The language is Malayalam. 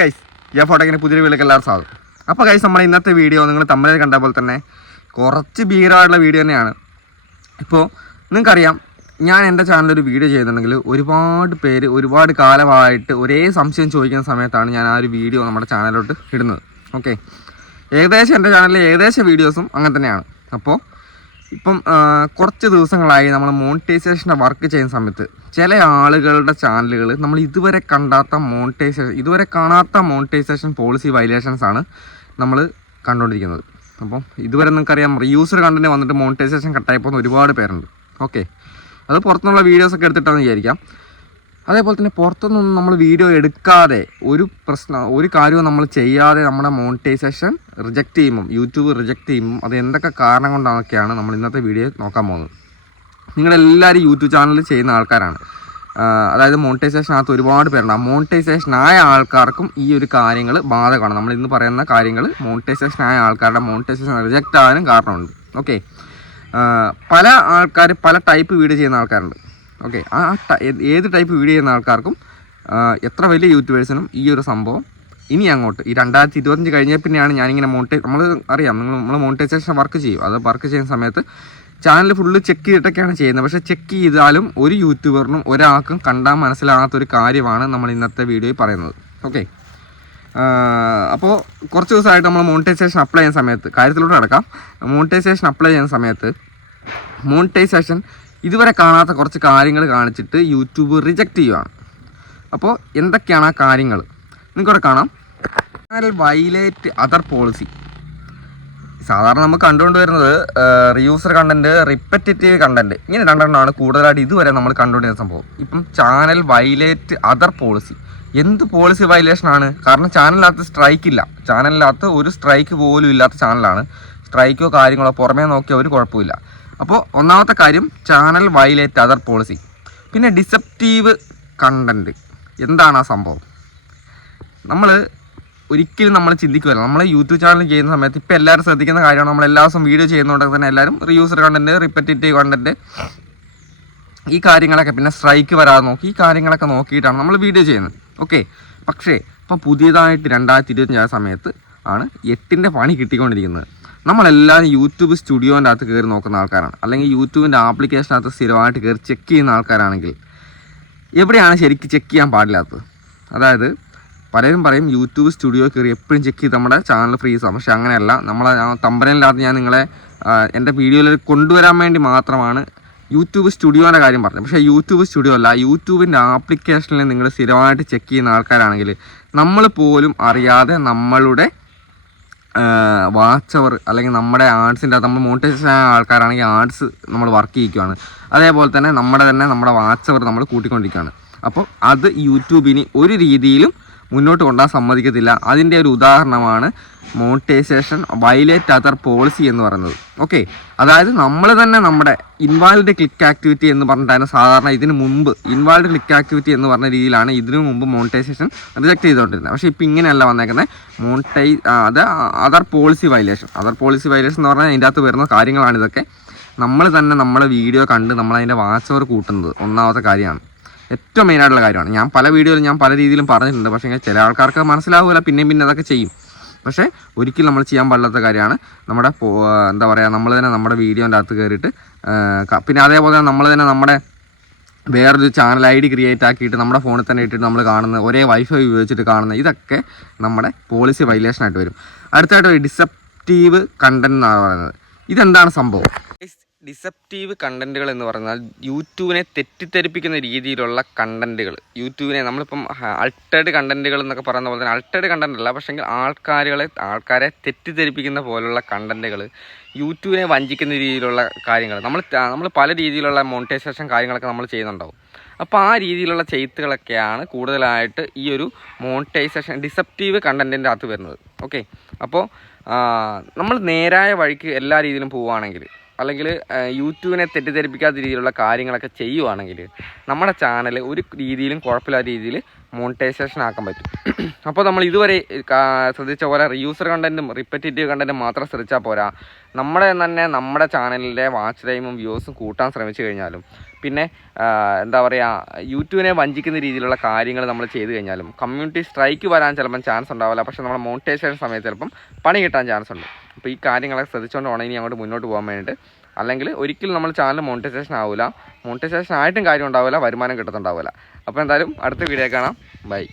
ഗൈസ് ഞാൻ ഫോട്ടോക്കിന് പുതിയൊരു വീട്ടിലേക്ക് എല്ലാവരും സ്വാഗതം. അപ്പോൾ ഗൈസ് നമ്മൾ ഇന്നത്തെ വീഡിയോ നിങ്ങൾ തമ്മിൽ കണ്ട പോലെ തന്നെ കുറച്ച് ഭീകരമായിട്ടുള്ള വീഡിയോ തന്നെയാണ്. ഇപ്പോൾ നിങ്ങൾക്കറിയാം, ഞാൻ എൻ്റെ ചാനലൊരു വീഡിയോ ചെയ്യുന്നുണ്ടെങ്കിൽ ഒരുപാട് പേര് ഒരുപാട് കാലമായിട്ട് ഒരേ സംശയം ചോദിക്കുന്ന സമയത്താണ് ഞാൻ ആ ഒരു വീഡിയോ നമ്മുടെ ചാനലിലോട്ട് ഇടുന്നത്. ഓക്കെ, ഏകദേശം എൻ്റെ ചാനലിലെ ഏകദേശം വീഡിയോസും അങ്ങനെ തന്നെയാണ്. അപ്പോൾ ഇപ്പം കുറച്ച് ദിവസങ്ങളായി നമ്മൾ മോണിറ്റൈസേഷൻ്റെ വർക്ക് ചെയ്യുന്ന സമയത്ത് ചില ആളുകളുടെ ചാനലുകൾ നമ്മൾ ഇതുവരെ കാണാത്ത മോണിറ്റൈസേഷൻ പോളിസി വയലേഷൻസ് ആണ് നമ്മൾ കണ്ടുകൊണ്ടിരിക്കുന്നത്. അപ്പം ഇതുവരെ നിങ്ങൾക്കറിയാം, റീയൂസർ കണ്ടന്റ് വന്നിട്ട് മോണിറ്റൈസേഷൻ കട്ടായി പോകുന്ന ഒരുപാട് പേരുണ്ട്. ഓക്കെ, അത് പുറത്തുനിന്നുള്ള വീഡിയോസൊക്കെ എടുത്തിട്ടാണെന്ന് വിചാരിക്കാം. അതേപോലെ തന്നെ പുറത്തുനിന്നൊന്നും നമ്മൾ വീഡിയോ എടുക്കാതെ ഒരു കാര്യവും നമ്മൾ ചെയ്യാതെ നമ്മുടെ മോണിറ്റൈസേഷൻ റിജക്റ്റ് ചെയ്യുമ്പം, യൂട്യൂബ് റിജക്റ്റ് ചെയ്യുമ്പം അത് എന്തൊക്കെ കാരണം കൊണ്ടാണെന്നൊക്കെയാണ് നമ്മൾ ഇന്നത്തെ വീഡിയോ നോക്കാൻ പോകുന്നത്. നിങ്ങളെല്ലാവരും യൂട്യൂബ് ചാനൽ ചെയ്യുന്ന ആൾക്കാരാണ്. അതായത് മോണിറ്റൈസേഷനകത്ത് ഒരുപാട് പേരുണ്ട്. ആ മോണിറ്റൈസേഷനായ ആൾക്കാർക്കും ഈ ഒരു കാര്യങ്ങൾ ബാധകമാണ്. നമ്മൾ ഇന്ന് പറയുന്ന കാര്യങ്ങൾ മോണിറ്റൈസേഷനായ ആൾക്കാരുടെ മോണിറ്റൈസേഷൻ റിജക്റ്റ് ആകാനും കാരണമുണ്ട്. ഓക്കെ, പല ആൾക്കാർ പല ടൈപ്പ് വീഡിയോ ചെയ്യുന്ന ആൾക്കാരുണ്ട്. ഓക്കെ, ഏത് ടൈപ്പ് വീഡിയോ ചെയ്യുന്ന ആൾക്കാർക്കും എത്ര വലിയ യൂട്യൂബേഴ്സിനും ഈ ഒരു സംഭവം ഇനി അങ്ങോട്ട് ഈ 2025 കഴിഞ്ഞ പിന്നെയാണ് ഞാനിങ്ങനെ നമ്മൾ അറിയാം, നമ്മൾ മോണിറ്റൈസേഷൻ വർക്ക് ചെയ്യും. അത് വർക്ക് ചെയ്യുന്ന സമയത്ത് ചാനൽ ഫുള്ള് ചെക്ക് ചെയ്തിട്ടൊക്കെയാണ് ചെയ്യുന്നത്. പക്ഷേ ചെക്ക് ചെയ്താലും ഒരു യൂട്യൂബറിനും ഒരാൾക്കും കണ്ടാൽ മനസ്സിലാകാത്തൊരു കാര്യമാണ് നമ്മൾ ഇന്നത്തെ വീഡിയോയിൽ പറയുന്നത്. ഓക്കെ, അപ്പോൾ കുറച്ച് ദിവസമായിട്ട് നമ്മൾ മോണിറ്റൈസേഷൻ അപ്ലൈ ചെയ്യുന്ന സമയത്ത് കാര്യത്തിലൂടെ നടക്കാം. മോണിറ്റൈസേഷൻ അപ്ലൈ ചെയ്യുന്ന സമയത്ത് മോണിറ്റൈസേഷൻ ഇതുവരെ കാണാത്ത കുറച്ച് കാര്യങ്ങൾ കാണിച്ചിട്ട് യൂട്യൂബ് റിജക്റ്റ് ചെയ്യുകയാണ്. അപ്പോൾ എന്തൊക്കെയാണ് ആ കാര്യങ്ങൾ നിങ്ങൾക്കിവിടെ കാണാം. Channel violate other policy. സാധാരണ നമുക്ക് കണ്ടുകൊണ്ട് വരുന്നത് റീയൂസർ കണ്ടൻറ്റ്, റിപ്പറ്റേറ്റീവ് കണ്ടൻറ്റ്, ഇങ്ങനെ രണ്ടെണ്ണമാണ് കൂടുതലായിട്ട് ഇതുവരെ നമ്മൾ കണ്ടുകൊണ്ടിരുന്ന സംഭവം. ഇപ്പം ചാനൽ വയലേറ്റ് അതർ പോളിസി. എന്ത് പോളിസി വയലേഷനാണ്? കാരണം ചാനലിനകത്ത് സ്ട്രൈക്കില്ല. ചാനലിനകത്ത് ഒരു സ്ട്രൈക്ക് പോലും ഇല്ലാത്ത ചാനലാണ്. സ്ട്രൈക്കോ കാര്യങ്ങളോ പുറമേ നോക്കിയോ ഒരു കുഴപ്പമില്ല. അപ്പോൾ ഒന്നാമത്തെ കാര്യം ചാനൽ വയലേറ്റ് അതർ പോളിസി. പിന്നെ ഡിസെപ്റ്റീവ് കണ്ടൻറ്റ്. എന്താണ് ആ സംഭവം? ഒരിക്കലും നമ്മൾ ചിന്തിക്കുമല്ലോ. നമ്മൾ യൂട്യൂബ് ചാനൽ ചെയ്യുന്ന സമയത്ത് ഇപ്പോൾ എല്ലാവരും ശ്രദ്ധിക്കുന്ന കാര്യമാണ്, നമ്മൾ എല്ലാ ദിവസവും വീഡിയോ ചെയ്യുന്നതുകൊണ്ട് തന്നെ എല്ലാവരും റീയൂസർ കണ്ടൻറ്റ്, റിപ്പറ്റേറ്റീവ് കണ്ടൻറ്റ്, ഈ കാര്യങ്ങളൊക്കെ, പിന്നെ സ്ട്രൈക്ക് വരാതെ നോക്കി ഈ കാര്യങ്ങളൊക്കെ നോക്കിയിട്ടാണ് നമ്മൾ വീഡിയോ ചെയ്യുന്നത്. ഓക്കെ, പക്ഷേ ഇപ്പം പുതിയതായിട്ട് 2025 സമയത്ത് ആണ് 8ൻ്റെ പണി കിട്ടിക്കൊണ്ടിരിക്കുന്നത്. നമ്മളെല്ലാവരും യൂട്യൂബ് സ്റ്റുഡിയോൻ്റെ അകത്ത് കയറി നോക്കുന്ന ആൾക്കാരാണ്, അല്ലെങ്കിൽ യൂട്യൂബിൻ്റെ ആപ്ലിക്കേഷനകത്ത് സ്ഥിരമായിട്ട് കയറി ചെക്ക് ചെയ്യുന്ന ആൾക്കാരാണെങ്കിൽ എവിടെയാണ് ശരിക്കും ചെക്ക് ചെയ്യാൻ പാടില്ലാത്തത്? അതായത് പലരും പറയും യൂട്യൂബ് സ്റ്റുഡിയോ കയറി എപ്പോഴും ചെക്ക് ചെയ്ത് നമ്മുടെ ചാനൽ ഫ്രീസ് ആവും. പക്ഷെ അങ്ങനെയല്ല. തമ്പനയിലകത്ത് ഞാൻ നിങ്ങളെ എൻ്റെ വീഡിയോയിൽ കൊണ്ടുവരാൻ വേണ്ടി മാത്രമാണ് യൂട്യൂബ് സ്റ്റുഡിയോൻ്റെ കാര്യം പറഞ്ഞത്. പക്ഷേ യൂട്യൂബ് സ്റ്റുഡിയോ അല്ല, യൂട്യൂബിൻ്റെ ആപ്ലിക്കേഷനിൽ നിങ്ങൾ സ്ഥിരമായിട്ട് ചെക്ക് ചെയ്യുന്ന ആൾക്കാരാണെങ്കിൽ നമ്മൾ പോലും അറിയാതെ നമ്മളുടെ വാച്ച് അവർ അല്ലെങ്കിൽ നമ്മുടെ ആഡ്സിൻ്റെ അകത്ത് നമ്മൾ മോണിറ്റൈസേഷൻ ആയ ആൾക്കാരാണെങ്കിൽ ആഡ്സ് നമ്മൾ വർക്ക് ചെയ്യിക്കുകയാണ്. അതേപോലെ തന്നെ നമ്മുടെ വാച്ച് അവർ നമ്മൾ കൂട്ടിക്കൊണ്ടിരിക്കുകയാണ്. അപ്പോൾ അത് യൂട്യൂബിന് ഒരു രീതിയിലും മുന്നോട്ട് കൊണ്ടുപോകാൻ സമ്മതിക്കത്തില്ല. അതിൻ്റെ ഒരു ഉദാഹരണമാണ് മോണിറ്റൈസേഷൻ വയലേറ്റ് അതർ പോളിസി എന്ന് പറയുന്നത്. ഓക്കെ, അതായത് നമ്മൾ തന്നെ നമ്മുടെ ഇൻവാലിഡ് ക്ലിക്ക് ആക്ടിവിറ്റി എന്ന് പറഞ്ഞിട്ടാണ് സാധാരണ ഇതിന് മുമ്പ് ഇൻവാലിഡ് ക്ലിക്ക് ആക്ടിവിറ്റി എന്ന് പറഞ്ഞ രീതിയിലാണ് ഇതിനു മുമ്പ് മോണിറ്റൈസേഷൻ റിജക്റ്റ് ചെയ്തുകൊണ്ടിരുന്നത്. പക്ഷേ ഇപ്പോൾ ഇങ്ങനെയല്ല വന്നേക്കുന്നത്. അത് അതർ പോളിസി വയലേഷൻ എന്ന് പറഞ്ഞാൽ അതിൻ്റെ അകത്ത് വരുന്ന കാര്യങ്ങളാണിതൊക്കെ. നമ്മൾ തന്നെ നമ്മുടെ വീഡിയോ കണ്ട് നമ്മളതിൻ്റെ വാച്ച് അവർ കൂട്ടുന്നത് ഒന്നാമത്തെ കാര്യമാണ്, ഏറ്റവും മെയിനായിട്ടുള്ള കാര്യമാണ്. ഞാൻ പല വീഡിയോയിലും ഞാൻ പല രീതിയിലും പറഞ്ഞിട്ടുണ്ട്. പക്ഷേ ചില ആൾക്കാർക്ക് മനസ്സിലാവില്ല, പിന്നെ അതൊക്കെ ചെയ്യും. പക്ഷേ ഒരിക്കലും നമ്മൾ ചെയ്യാൻ പാടില്ലാത്ത കാര്യമാണ്. നമ്മുടെ നമ്മൾ തന്നെ നമ്മുടെ വീഡിയോൻ്റെ അകത്ത് കയറിയിട്ട് പിന്നെ അതേപോലെ തന്നെ നമ്മൾ തന്നെ നമ്മുടെ വേറൊരു ചാനൽ ID ക്രിയേറ്റ് ആക്കിയിട്ട് നമ്മുടെ ഫോണിൽ തന്നെ ഇട്ടിട്ട് നമ്മൾ കാണുന്നത്, ഒരേ വൈഫൈ ഉപയോഗിച്ചിട്ട് കാണുന്നത്, ഇതൊക്കെ നമ്മുടെ പോളിസി വയലേഷനായിട്ട് വരും. അടുത്തായിട്ട് ഡിസെപ്റ്റീവ് കണ്ടന്റ് എന്നാണ് പറയുന്നത്. ഇതെന്താണ് സംഭവം? ഡിസെപ്റ്റീവ് കണ്ടൻറ്റുകൾ എന്ന് പറഞ്ഞാൽ യൂട്യൂബിനെ തെറ്റിദ്ധരിപ്പിക്കുന്ന രീതിയിലുള്ള കണ്ടൻറ്റുകൾ. യൂട്യൂബിനെ നമ്മളിപ്പം അൾട്ടേഡ് കണ്ടൻറ്റുകൾ എന്നൊക്കെ പറയുന്ന പോലെ തന്നെ അൾട്ടേഡ് കണ്ടൻ്റ് അല്ല, പക്ഷേ ആൾക്കാരെ തെറ്റിദ്ധരിപ്പിക്കുന്ന പോലുള്ള കണ്ടൻറ്റുകൾ, യൂട്യൂബിനെ വഞ്ചിക്കുന്ന രീതിയിലുള്ള കാര്യങ്ങൾ നമ്മൾ പല രീതിയിലുള്ള മോണിറ്റൈസേഷൻ കാര്യങ്ങളൊക്കെ നമ്മൾ ചെയ്യുന്നുണ്ടാവും. അപ്പോൾ ആ രീതിയിലുള്ള ചെയ്ത്തുകളൊക്കെയാണ് കൂടുതലായിട്ട് ഈ ഒരു മോണിറ്റൈസേഷൻ ഡിസെപ്റ്റീവ് കണ്ടൻറ്റിൻ്റെ അകത്ത് വരുന്നത്. ഓക്കെ, അപ്പോൾ നമ്മൾ നേരായ വഴിക്ക് എല്ലാ രീതിയിലും പോവുകയാണെങ്കിൽ, അല്ലെങ്കിൽ യൂട്യൂബിനെ തെറ്റിദ്ധരിപ്പിക്കാത്ത രീതിയിലുള്ള കാര്യങ്ങളൊക്കെ ചെയ്യുവാണെങ്കിൽ നമ്മുടെ ചാനൽ ഒരു രീതിയിലും കുഴപ്പമില്ലാത്ത രീതിയിൽ മോണിറ്റൈസേഷൻ ആക്കാൻ പറ്റും. അപ്പോൾ നമ്മൾ ഇതുവരെ ശ്രദ്ധിച്ച പോലെ റീയൂസർ കണ്ടൻറ്റും റിപ്പറ്റേറ്റീവ് കണ്ടൻറ്റും മാത്രം ശ്രദ്ധിച്ചാൽ പോരാ, നമ്മുടെ ചാനലിൻ്റെ വാച്ച് ടൈമും വ്യൂസും കൂട്ടാൻ ശ്രമിച്ചു കഴിഞ്ഞാലും പിന്നെ എന്താ പറയുക യൂട്യൂബിനെ വഞ്ചിക്കുന്ന രീതിയിലുള്ള കാര്യങ്ങൾ നമ്മൾ ചെയ്തു കഴിഞ്ഞാലും കമ്മ്യൂണിറ്റി സ്ട്രൈക്ക് വരാൻ ചിലപ്പം ചാൻസ് ഉണ്ടാവില്ല. പക്ഷേ നമ്മുടെ മോണിറ്റൈസേഷൻ സമയത്ത് ചിലപ്പം പണി കിട്ടാൻ ചാൻസ് ഉണ്ട്. അപ്പോൾ ഈ കാര്യങ്ങളൊക്കെ ശ്രദ്ധിച്ചുകൊണ്ട് വേണം ഇനി അങ്ങോട്ട് മുന്നോട്ട് പോകാൻ വേണ്ടിയിട്ട്. അല്ലെങ്കിൽ ഒരിക്കലും നമ്മൾ ചാനൽ മോണിറ്റൈസേഷൻ ആവില്ല, മോണിറ്റൈസേഷൻ ആയിട്ടും കാര്യം ഉണ്ടാവില്ല, വരുമാനം കിട്ടുന്നുണ്ടാവില്ല. അപ്പോൾ എന്തായാലും അടുത്ത വീഡിയോ കാണാം. ബൈ.